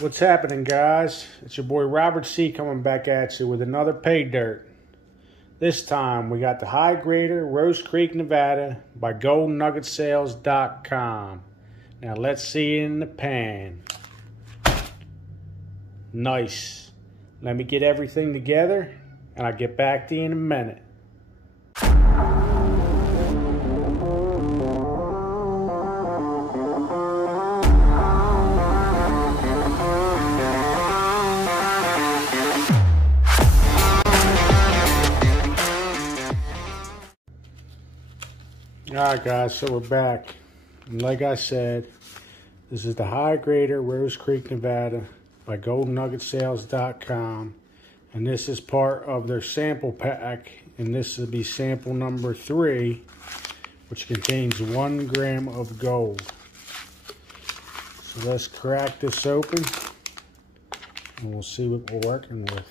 What's happening, guys? It's your boy Robert C coming back at you with another Paydirt. This time we got the High Grader Rose Creek, Nevada by GoldNuggetSales.com. Now let's see it in the pan. Nice. Let me get everything together and I'll get back to you in a minute. Alright guys, so we're back. And like I said, this is the High Grader Rose Creek, Nevada by GoldNuggetSales.com. And this is part of their sample pack. And this will be sample number 3, which contains 1 gram of gold. So let's crack this open and we'll see what we're working with.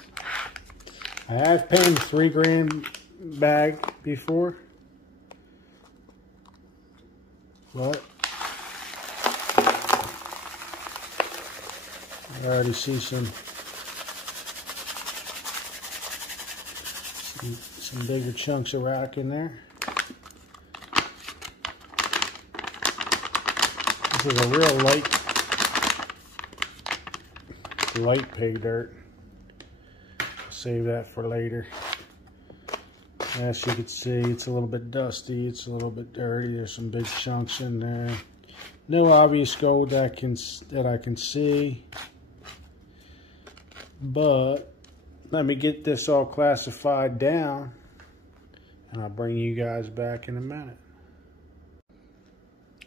I have panned a 3 gram bag before. But I already see some bigger chunks of rock in there. This is a real light Paydirt. Save that for later. As you can see, it's a little bit dusty, it's a little bit dirty, there's some big chunks in there. No obvious gold that I can see. But let me get this all classified down and I'll bring you guys back in a minute.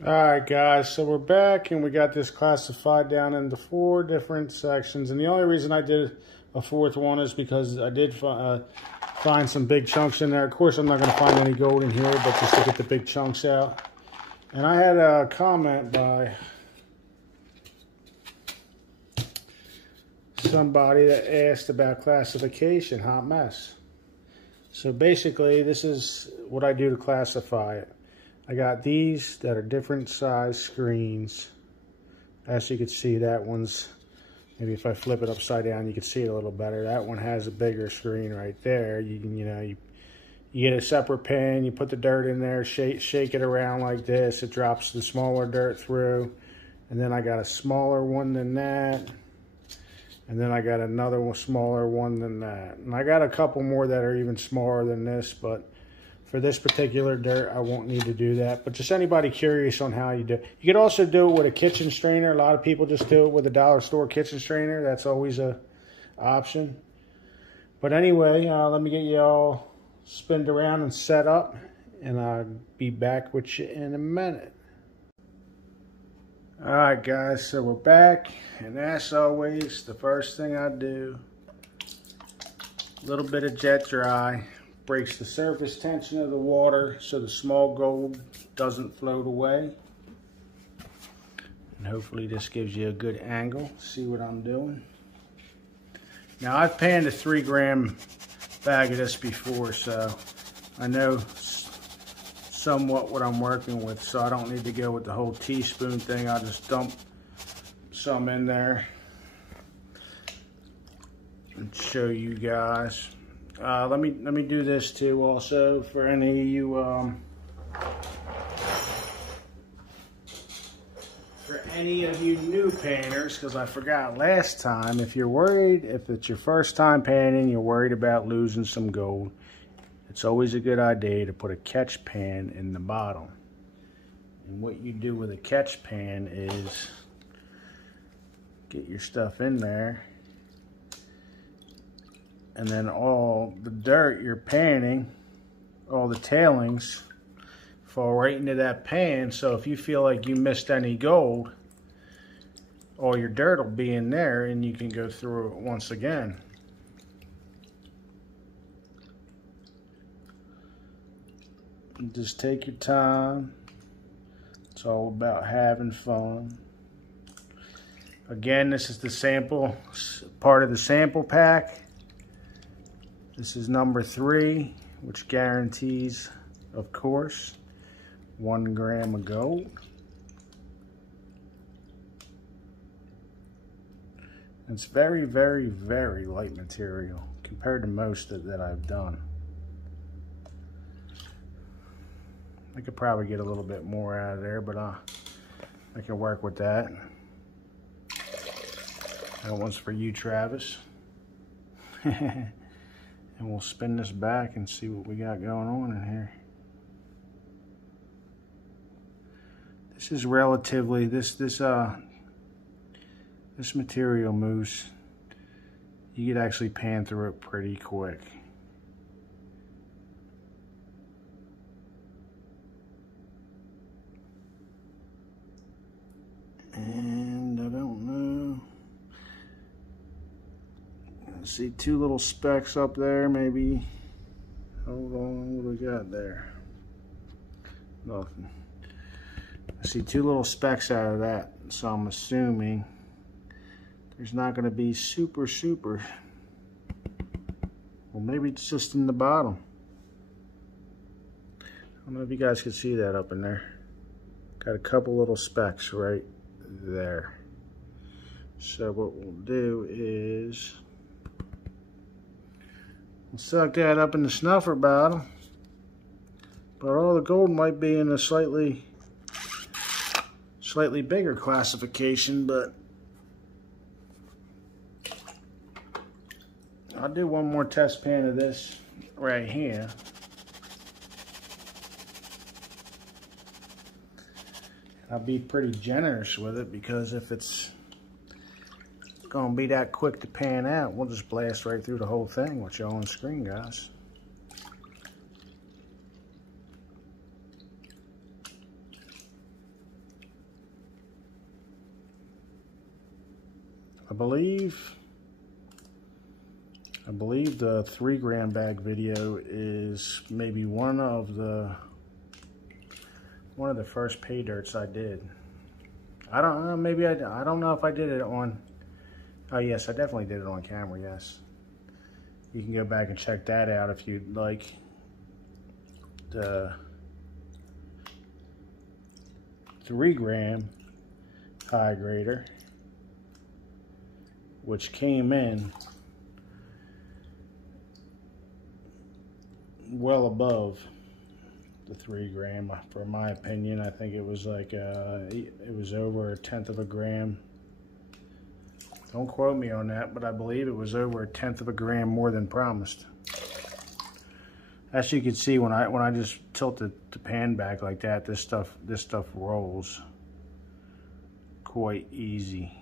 Alright guys, so we're back and we got this classified down into 4 different sections. And the only reason I did a 4th one is because I did find some big chunks in there. Of course, I'm not going to find any gold in here, but just to get the big chunks out. And I had a comment by somebody that asked about classification, hot mess. So basically, this is what I do to classify it. I got these that are different size screens. As you can see, that one's, maybe if I flip it upside down, you can see it a little better. That one has a bigger screen right there. You get a separate pan, you put the dirt in there, shake it around like this. It drops the smaller dirt through. And then I got a smaller one than that. And then I got another one, smaller one than that. And I got a couple more that are even smaller than this, but for this particular dirt, I won't need to do that. But just anybody curious on how you do it. You could also do it with a kitchen strainer. A lot of people just do it with a dollar store kitchen strainer. That's always a option. But anyway, let me get you all spinned around and set up. And I'll be back with you in a minute. Alright guys, so we're back. And as always, the first thing I do, a little bit of jet dry. Breaks the surface tension of the water so the small gold doesn't float away. And hopefully this gives you a good angle. See what I'm doing. Now I've panned a 3 gram bag of this before, so I know somewhat what I'm working with, so I don't need to go with the whole teaspoon thing. I'll just dump some in there and show you guys. Let me do this too also for any of you new panners, because I forgot last time, if you're worried, if it's your first time panning, you're worried about losing some gold, it's always a good idea to put a catch pan in the bottom. And what you do with a catch pan is get your stuff in there, and then all the dirt you're panning, all the tailings, fall right into that pan. So if you feel like you missed any gold, all your dirt will be in there and you can go through it once again. Just take your time. It's all about having fun. Again, this is the sample, part of the sample pack. This is number 3, which guarantees, of course, 1 gram of gold. It's very, very, very light material compared to most that I've done. I could probably get a little bit more out of there, but I can work with that. That one's for you, Travis. And we'll spin this back and see what we got going on in here. This is relatively, this material moves. You could actually pan through it pretty quick. And I don't know. I see two little specks up there, maybe. Hold on, what do we got there? Nothing. I see two little specks out of that, so I'm assuming there's not going to be super, well, maybe it's just in the bottom. I don't know if you guys can see that up in there. Got a couple little specks right there. So what we'll do is we'll suck that up in the snuffer bottle, but all the gold might be in a slightly bigger classification, but I'll do one more test pan of this right here. I'll be pretty generous with it, because if it's gonna be that quick to pan out, we'll just blast right through the whole thing with you on screen, guys. I believe the 3 gram bag video is maybe one of the first Paydirts I did. I don't know, maybe I don't know if I did it on, oh yes, I definitely did it on camera, yes. You can go back and check that out if you'd like. The 3 gram high grader, which came in well above the 3 gram, for my opinion. I think it was like it was over 1/10 of a gram. Don't quote me on that, but I believe it was over 1/10 of a gram more than promised. As you can see, when I just tilt the pan back like that, this stuff rolls quite easy.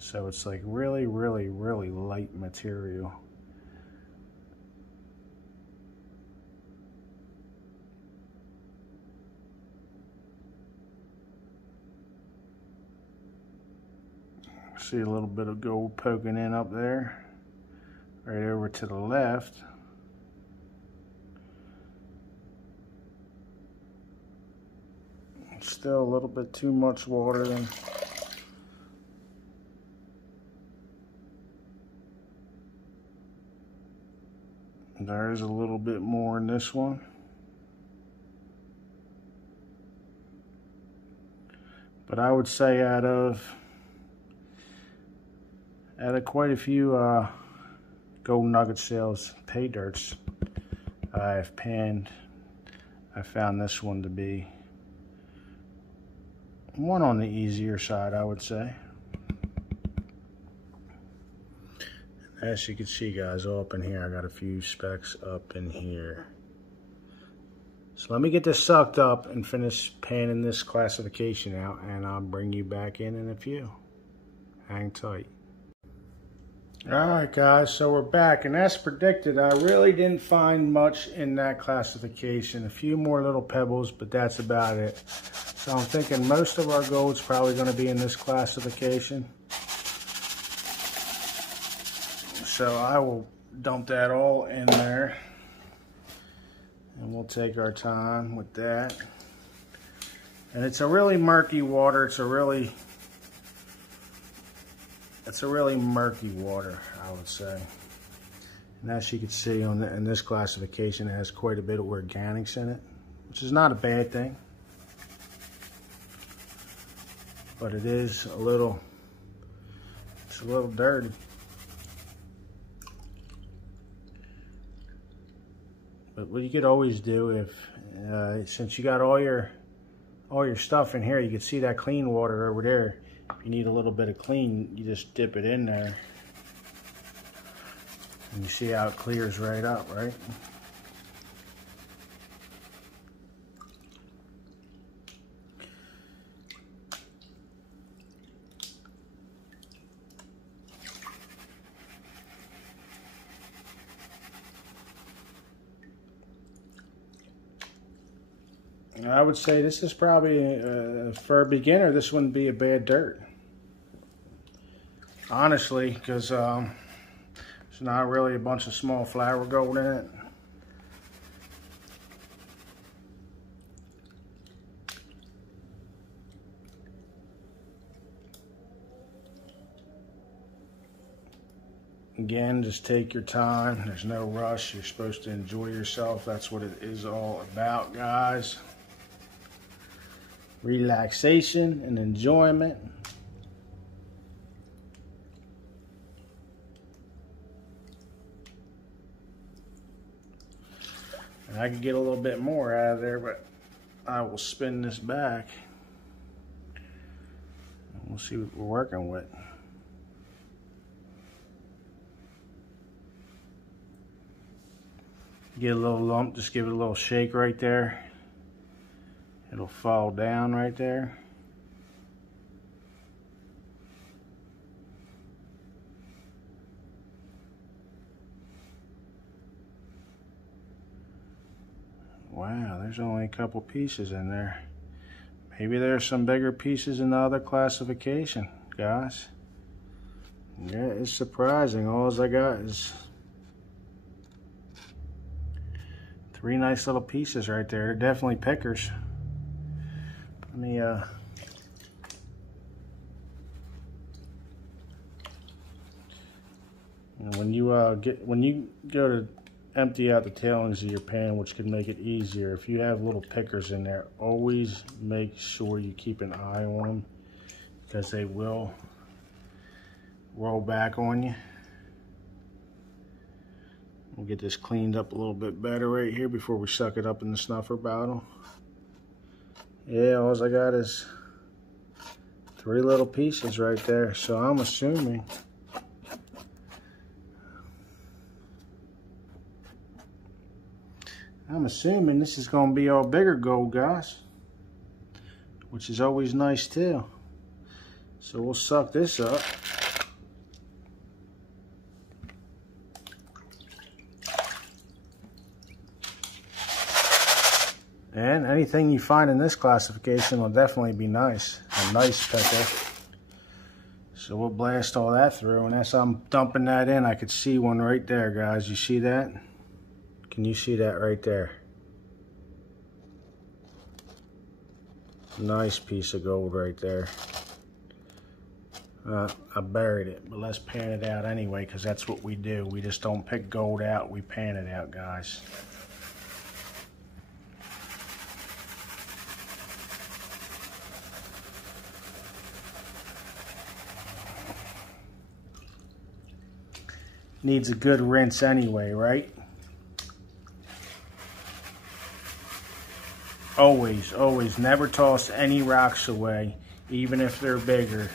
So it's like really, really, really light material. See a little bit of gold poking in up there, right over to the left. Still a little bit too much water than there's a little bit more in this one. But I would say out of quite a few Gold Nugget Sales Paydirts I've panned, I found this one to be one on the easier side, I would say. As you can see, guys, all up in here, I got a few specks up in here. So let me get this sucked up and finish panning this classification out, and I'll bring you back in a few. Hang tight. Alright guys, so we're back, and as predicted, I really didn't find much in that classification. A few more little pebbles, but that's about it. So I'm thinking most of our gold's probably going to be in this classification. So I will dump that all in there, and we'll take our time with that. And it's a really murky water. It's a really murky water, I would say. And as you can see in this classification, it has quite a bit of organics in it, which is not a bad thing. But it is it's a little dirty. But what you could always do, if since you got all your stuff in here, you can see that clean water over there. If you need a little bit of clean, you just dip it in there. And you see how it clears right up, right? I would say this is probably, for a beginner, this wouldn't be a bad dirt. Honestly, because there's not really a bunch of small flour gold in it. Again, just take your time. There's no rush. You're supposed to enjoy yourself. That's what it is all about, guys. Relaxation and enjoyment. And I can get a little bit more out of there, but I will spin this back. And we'll see what we're working with. Get a little lump, just give it a little shake right there. It'll fall down right there. Wow, there's only a couple pieces in there. Maybe there's some bigger pieces in the other classification, guys. Yeah, it's surprising. All I got is 3 nice little pieces right there. They're definitely pickers. Let me when you go to empty out the tailings of your pan, which can make it easier, if you have little pickers in there, always make sure you keep an eye on them, because they will roll back on you. We'll get this cleaned up a little bit better right here before we suck it up in the snuffer bottle. Yeah, all I got is 3 little pieces right there, so I'm assuming this is going to be all bigger gold, guys, which is always nice too. So we'll suck this up. And anything you find in this classification will definitely be nice. A nice picker. So we'll blast all that through. And as I'm dumping that in, I could see one right there, guys. You see that? Can you see that right there? Nice piece of gold right there. I buried it, but let's pan it out anyway, because that's what we do. We just don't pick gold out, we pan it out, guys. Needs a good rinse anyway, right? Always, always, never toss any rocks away, even if they're bigger,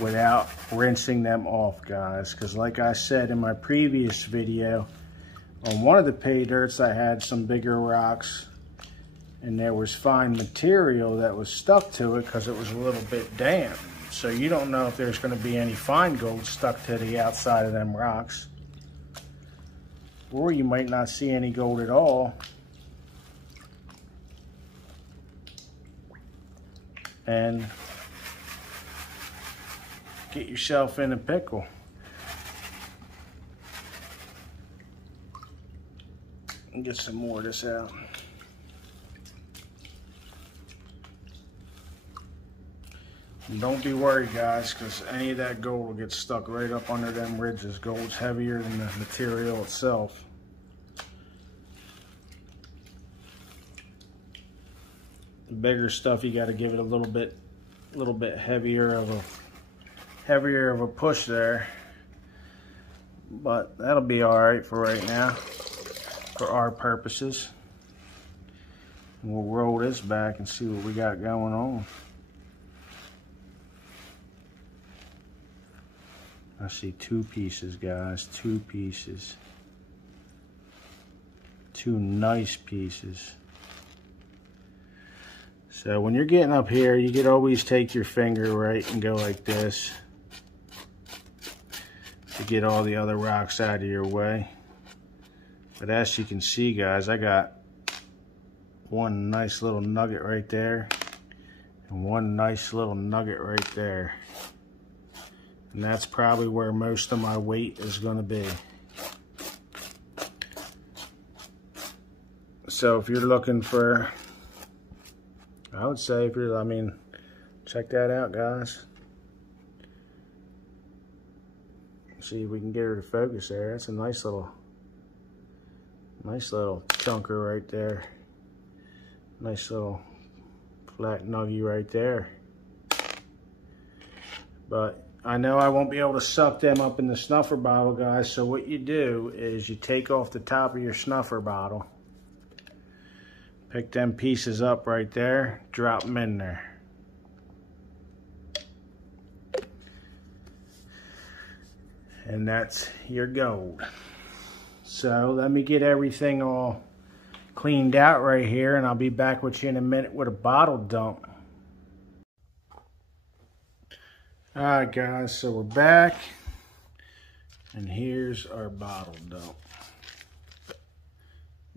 without rinsing them off, guys. Because like I said in my previous video, on one of the pay dirts I had some bigger rocks, and there was fine material that was stuck to it because it was a little bit damp. So you don't know if there's going to be any fine gold stuck to the outside of them rocks. Or you might not see any gold at all. And get yourself in a pickle. And get some more of this out. And don't be worried, guys, because any of that gold will get stuck right up under them ridges. Gold's heavier than the material itself. The bigger stuff, you got to give it a little bit heavier of a heavier of a push there, but that'll be all right for right now, for our purposes. We'll roll this back and see what we got going on. I see two pieces, guys, two pieces. Two nice pieces. So when you're getting up here, you could always take your finger, right, and go like this to get all the other rocks out of your way. But as you can see, guys, I got one nice little nugget right there and one nice little nugget right there. And that's probably where most of my weight is going to be. So if you're looking for, I would say if you're, check that out, guys. See if we can get her to focus there. That's a nice little chunker right there. Nice little flat nuggy right there. But I know I won't be able to suck them up in the snuffer bottle, guys. So what you do is you take off the top of your snuffer bottle. Pick them pieces up right there, drop them in there. And that's your gold. So let me get everything all cleaned out right here, and I'll be back with you in a minute with a bottle dump. Alright guys, so we're back, and here's our bottle dump.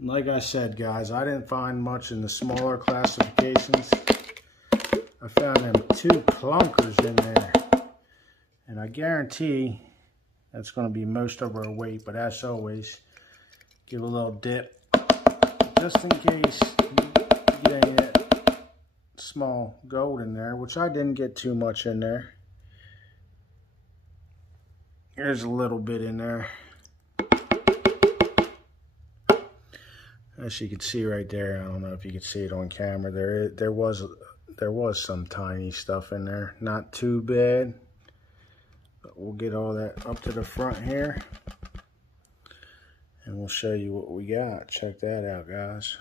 Like I said, guys, I didn't find much in the smaller classifications. I found them two clunkers in there. And I guarantee that's going to be most of our weight. But as always, give a little dip. Just in case you get any of that small gold in there, which I didn't get too much in there. There's a little bit in there. As you can see right there, I don't know if you can see it on camera, there was some tiny stuff in there. Not too bad, but we'll get all that up to the front here, and we'll show you what we got. Check that out, guys.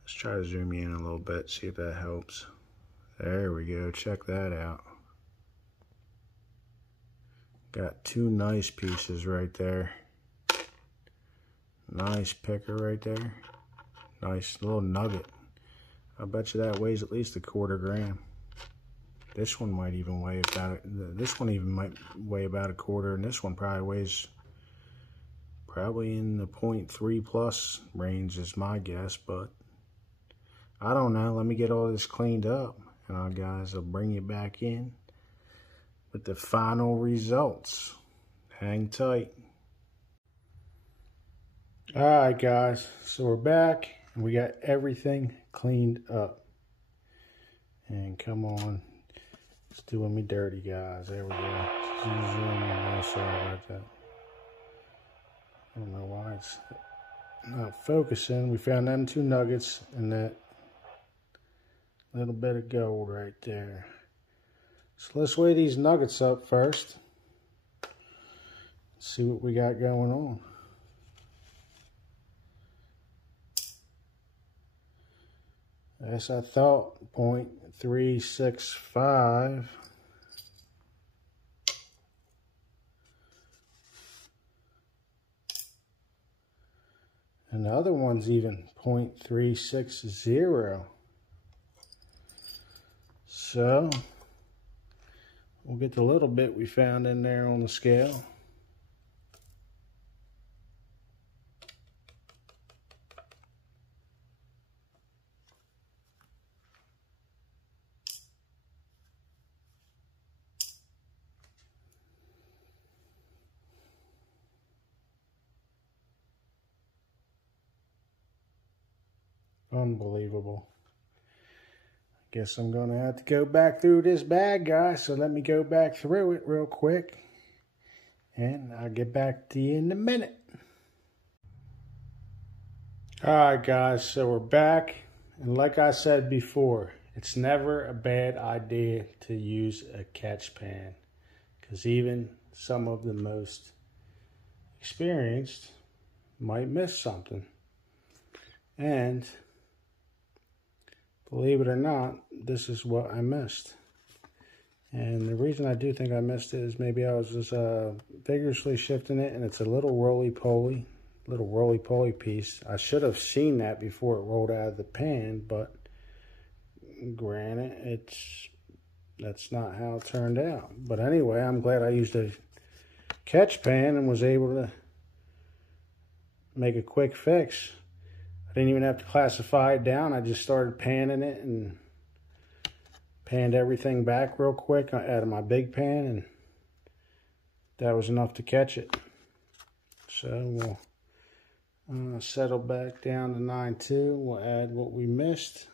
Let's try to zoom in a little bit, see if that helps. There we go, check that out. Got two nice pieces right there. Nice picker right there. Nice little nugget. I bet you that weighs at least a quarter gram. This one might even weigh about, this one even might weigh about a quarter, and this one probably weighs in the 0.3 plus range is my guess, but I don't know. Let me get all this cleaned up, and guys, I'll bring you back in with the final results. Hang tight. Alright guys, so we're back and we got everything cleaned up. And come on, it's doing me dirty, guys. There we go. Zoom in. Sorry about that. I don't know why it's not focusing. We found them two nuggets and that little bit of gold right there. So let's weigh these nuggets up first. See what we got going on. As I thought, 0.365. And the other one's even 0.360. So, we'll get the little bit we found in there on the scale. Unbelievable. Guess I'm gonna have to go back through this bag, guys. So let me go back through it real quick, and I'll get back to you in a minute. Alright guys, so we're back, and like I said before, it's never a bad idea to use a catch pan. because even some of the most experienced might miss something. And believe it or not, this is what I missed. And the reason I do think I missed it is maybe I was just vigorously shifting it, and it's a little roly-poly piece. I should have seen that before it rolled out of the pan, but granted, that's not how it turned out. But anyway, I'm glad I used a catch pan and was able to make a quick fix. I didn't even have to classify it down. I just started panning it and panned everything back real quick out of my big pan, and that was enough to catch it. So we'll settle back down to 9.2. We'll add what we missed.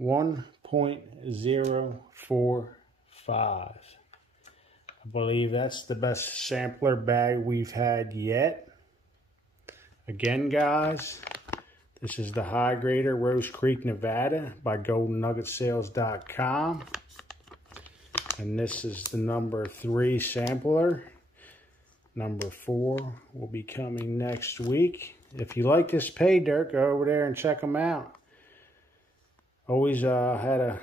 1.045. I believe that's the best sampler bag we've had yet. Again, guys, this is the High Grader Rose Creek, Nevada by GoldNuggetSales.com. And this is the number 3 sampler. Number 4 will be coming next week. If you like this Paydirt, go over there and check them out. Always had a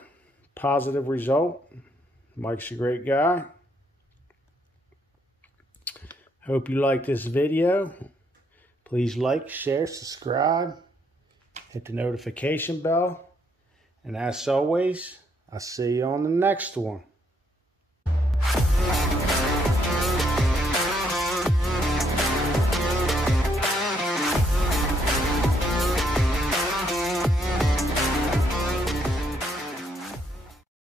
positive result. Mike's a great guy. Hope you like this video. Please like, share, subscribe, hit the notification bell. And as always, I'll see you on the next one.